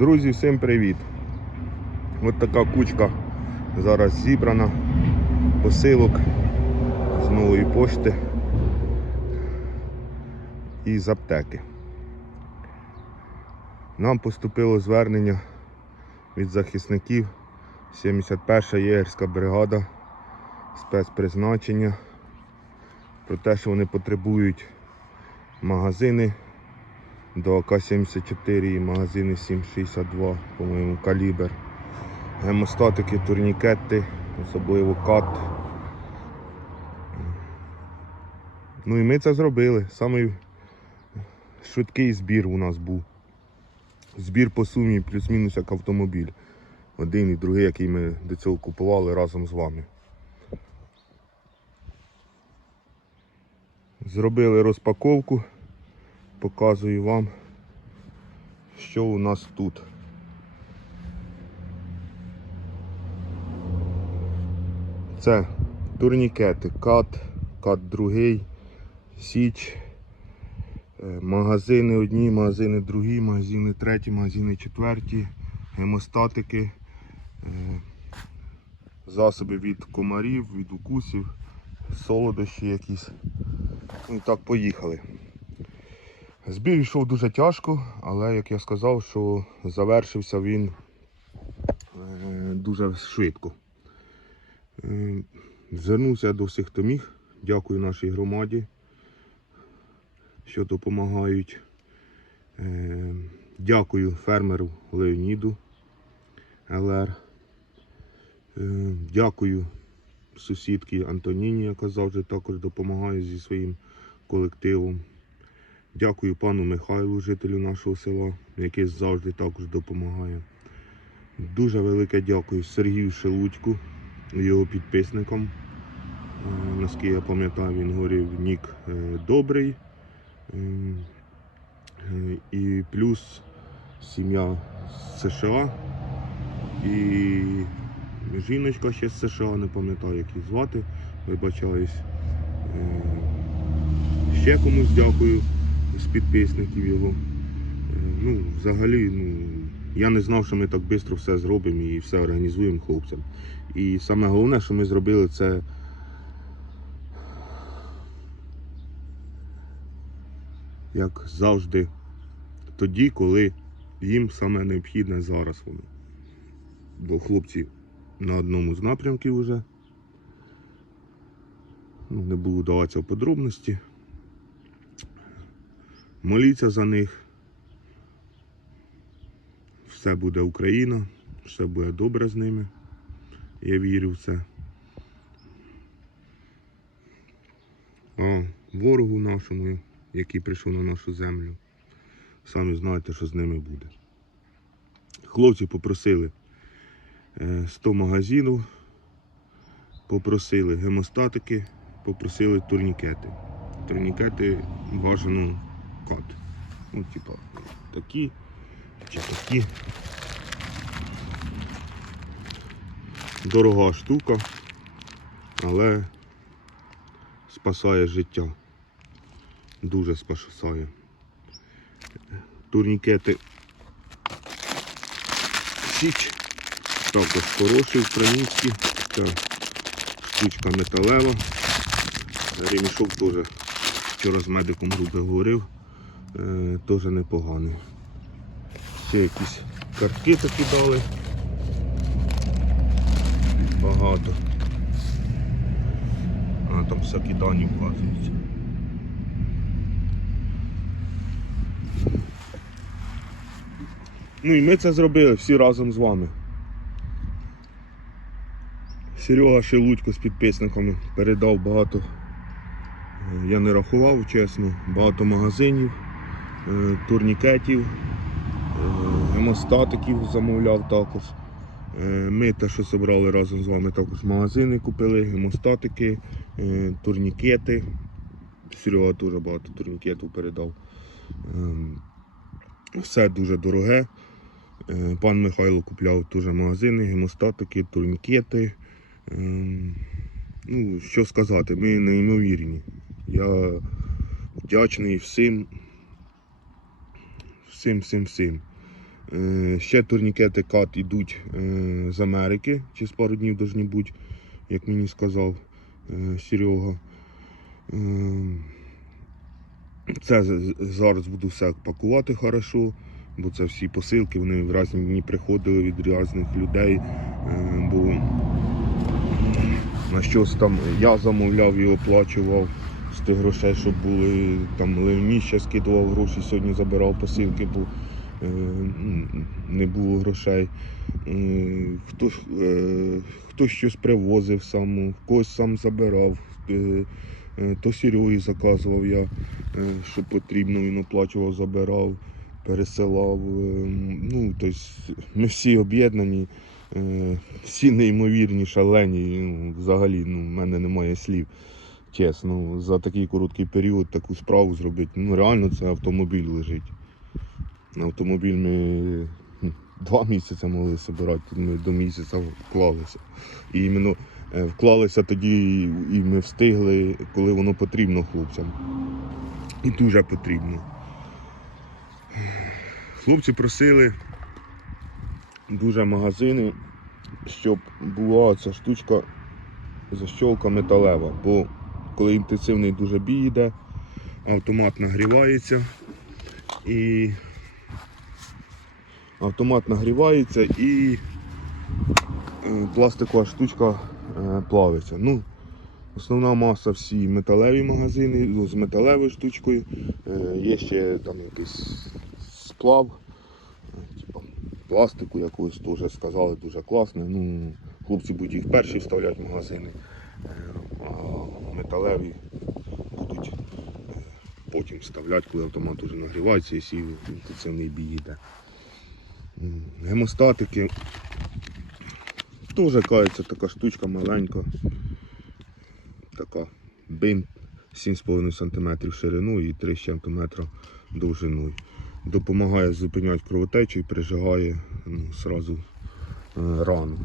Друзі, всім привіт! От така кучка зараз зібрана посилок з нової пошти і з аптеки. Нам поступило звернення від захисників 71-ша єгерська бригада спецпризначення про те, що вони потребують магазини до АК-74 і магазини 7,62, по-моєму, калібр. Гемостатики, турнікети, особливо кат. Ну і ми це зробили. Самий швидкий збір у нас був. Збір по сумі плюс-мінус як автомобіль. Один і другий, який ми до цього купували разом з вами. Зробили розпаковку. Показую вам, що у нас тут. Це турнікети, кат, кат другий, січ, е, магазини одні, магазини другі, магазини треті, магазини четверті, гемостатики, е, засоби від комарів, від укусів, солодощі якісь. Ну і так поїхали. Збір йшов дуже тяжко, але як я сказав, що завершився він е, дуже швидко. Е, Звернувся до всіх, хто міг. Дякую нашій громаді, що допомагають. Е, Дякую фермеру Леоніду ЛР. Дякую сусідці Антоніні, яка завжди також допомагає зі своїм колективом. Дякую пану Михайлу, жителю нашого села, який завжди також допомагає. Дуже велике дякую Сергію Шелудьку, його підписникам. Е, Наскільки я пам'ятаю, він говорив нік е, добрий. Ем, е, І плюс сім'я з США. І жіночка ще з США, не пам'ятаю, як її звати, вибачаюсь. Ще комусь дякую з підписників його. Е, Ну, взагалі, ну, я не знав, що ми так швидко все зробимо і все організуємо хлопцям. І саме головне, що ми зробили, це як завжди, тоді, коли їм саме необхідне зараз воно. Бо хлопці на одному з напрямків вже. Ну, не буду даватися в подробності. Моліться за них. Все буде Україна, все буде добре з ними. Я вірю в це. А ворогу нашому, який прийшов на нашу землю, самі знаєте, що з ними буде. Хлопці попросили е, 100 магазинів, попросили гемостатики, попросили турнікети. Турнікети бажано кат. Ну, типа, такі чи такі. Дорога штука, але спасає життя. Дуже спасає. Турнікети Січ. Також хороший український. Ця штучка металева. Ремішок теж вчора з медиком групи говорив. Е, теж непоганий. Ще якісь картки такі дали. Багато. А там всякі дані вказуються. Ну і ми це зробили всі разом з вами. Серега Шелудько з підписниками передав багато, е, я не рахував чесно, багато магазинів, турнікетів, е, гемостатиків замовляв також. Е, Ми те, що зібрали разом з вами, також магазини купили, гемостатики, е, турнікети. Серега теж багато турнікетів передав. Ем, Все дуже дороге. Е, Пан Михайло купляв теж магазини, гемостатики, турнікети. Ем, Ну, що сказати, ми неймовірні. Я вдячний всім, всім, всім, всім. Е, Ще турнікети кат йдуть е, з Америки. Через пару днів повинні бути, як мені сказав е, Серега. Це зараз буду все пакувати хорошо, бо це всі посилки, вони в різні дні приходили від різних людей. Бо на щось там я замовляв і оплачував тих грошей, що були. Там Леонід ще скидував гроші, сьогодні забирав посилки, бо е, не було грошей. Е, Хто, е, хто щось привозив сам, когось сам забирав. Е, е, То Сереги заказував я, е, що потрібно, він оплачував, забирав, пересилав. Е, Ну, тобто ми всі об'єднані, е, всі неймовірні, шалені. Ну, взагалі, ну, в мене немає слів. Чесно, за такий короткий період таку справу зробити. Ну реально це автомобіль лежить. Автомобіль ми ну, два місяці могли збирати, ми до місяця вклалися. І іменно е, вклалися тоді, і ми встигли, коли воно потрібно хлопцям. І дуже потрібно. Хлопці просили дуже магазини, щоб була ця штучка защолка металева. Бо коли інтенсивний дуже бій йде, автомат нагрівається і автомат нагрівається і е, пластикова штучка е, плавиться. Ну, основна маса всі металеві магазини ну, з металевою штучкою. Е, Є ще там якийсь сплав, е, пластику якусь теж сказали, дуже класне. Ну, хлопці будуть їх перші вставляти в магазини, металеві будуть е, потім вставляти, коли автомат вже нагрівається, якщо інтенсивний бій йде. Гемостатики. Теж кається така штучка маленька. Така бинт 7,5 см ширину і 3 см довжиною. Допомагає зупиняти кровотечу і прижигає ну, сразу е, рану.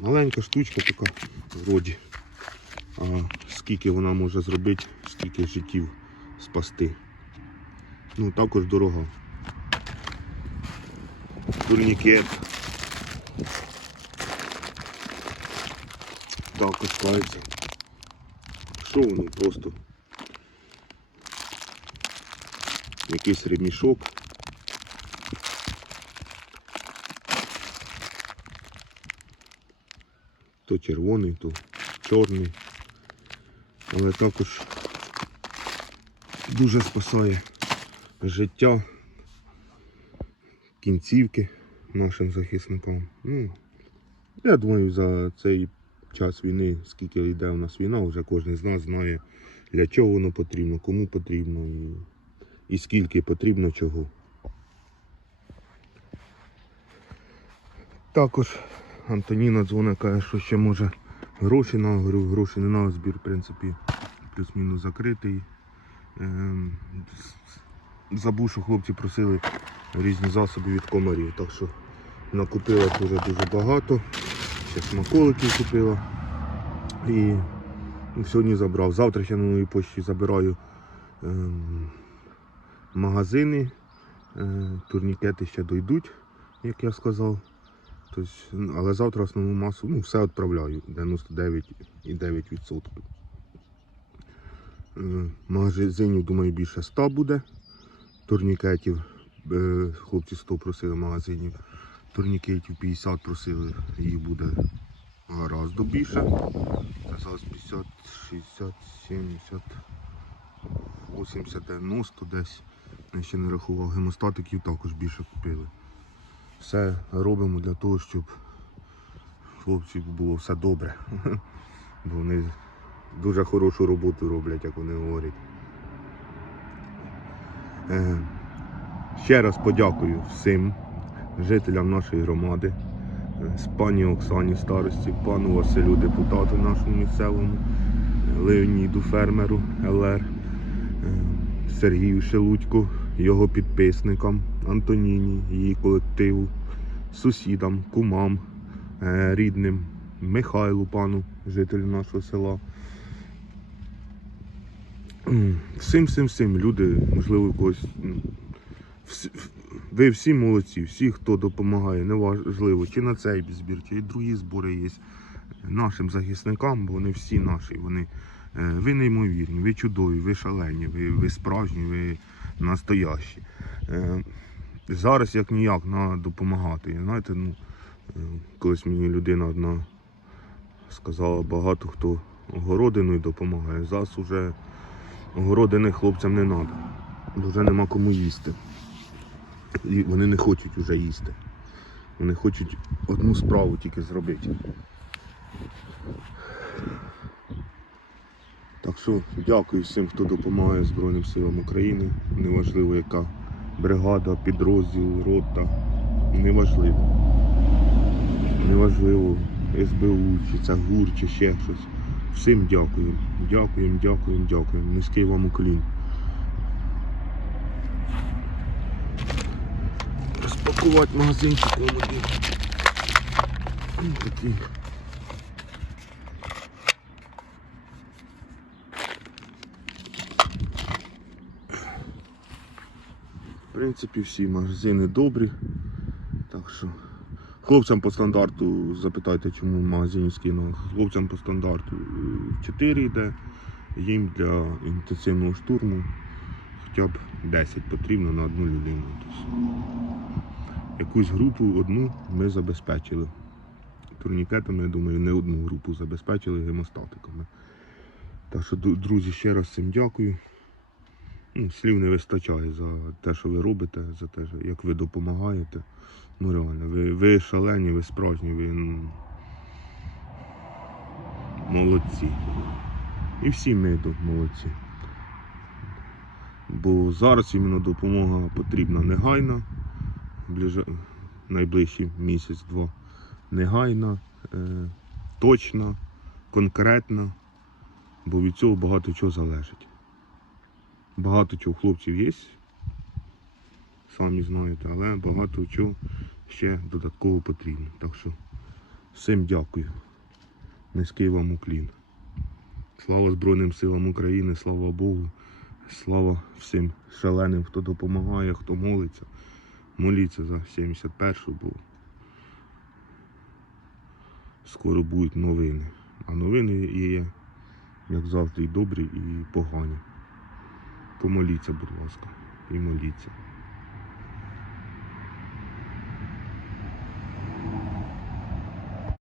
Маленька штучка така вроді. А скільки вона може зробити, скільки життів спасти. Ну також дорога. Турнікет. Також кається. Що воно просто? Якийсь ремішок. То червоний, то чорний. Але також дуже спасає життя кінцівки нашим захисникам. Ну, я думаю, за цей час війни, скільки йде у нас війна, вже кожен з нас знає, для чого воно потрібно, кому потрібно і, і скільки потрібно чого. Також Антоніна дзвонить, каже, що ще може гроші на говорю, гроші не на збір, в принципі, плюс-мінус закритий. Ем, з- хлопці просили різні засоби від комарів, так що накупила дуже дуже багато. Ще смаколиків купила. І сьогодні забрав. Завтра ще на новій почті забираю ем, магазини. Е, турнікети ще дойдуть, як я сказав. Тобто, але завтра основну масу ну, все відправляю. 99,9%. Е, Магазинів, думаю, більше 100 буде. Турнікетів. е, Хлопці 100 просили магазинів. Турнікетів 50 просили, їх буде гораздо більше. Зараз 50, 60, 70, 80, 90 десь. Я ще не рахував. Гемостатиків також більше купили. Все робимо для того, щоб хлопців було все добре. Бо вони дуже хорошу роботу роблять, як вони говорять. Е, Ще раз подякую всім жителям нашої громади, е, пані Оксані старості, пану Василю депутату нашому місцевому, Леоніду фермеру ЛР, е, Сергію Шелудьку, його підписникам, Антоніні, її колективу, сусідам, кумам, рідним, Михайлу, пану, жителю нашого села. М, Всім, всім, всім люди, можливо, когось м, ви всі молодці, всі, хто допомагає, неважливо, чи на цей збір, чи другі збори є нашим захисникам, бо вони всі наші. Вони, е, ви неймовірні, ви чудові, ви шалені, ви, ви справжні, ви настоящі. Е, Зараз як ніяк треба допомагати. Знаєте, ну, е, колись мені людина одна сказала, багато хто огородиною допомагає. Зараз уже огородини хлопцям не треба. Вже нема кому їсти. І вони не хочуть вже їсти. Вони хочуть одну справу тільки зробити. Так що дякую всім, хто допомагає Збройним силам України. Неважливо, яка бригада, підрозділ, рота. Неважливо. Неважливо, СБУ, чи це ГУР, чи ще щось. Всім дякую. Дякуємо, дякуємо, дякуємо. Низький вам уклін. Розпакувати магазинчик вам один. Такий. В принципі, всі магазини добрі. Так що хлопцям по стандарту запитайте, чому в магазині скинув. Хлопцям по стандарту е, 4 йде, їм для інтенсивного штурму хоча б 10 потрібно на одну людину. Тобто, якусь групу одну ми забезпечили. Турнікетами, я думаю, не одну групу забезпечили гемостатиками. Так що, друзі, ще раз всім дякую. Ну, слів не вистачає за те, що ви робите, за те, як ви допомагаєте. Ну реально, ви, ви шалені, ви справжні, ви ну, молодці. І всі ми тут молодці. Бо зараз іменно допомога потрібна негайна, ближе, найближчий місяць-два. Негайна, е, точна, конкретна, бо від цього багато чого залежить. Багато чого хлопців є, самі знаєте, але багато чого ще додатково потрібно. Так що всім дякую. Низький вам уклін. Слава Збройним силам України, слава Богу. Слава всім шаленим, хто допомагає, хто молиться. Моліться за 71-ю, бо скоро будуть новини. А новини є, як завжди, і добрі, і погані. Помоліться, будь ласка, і моліться.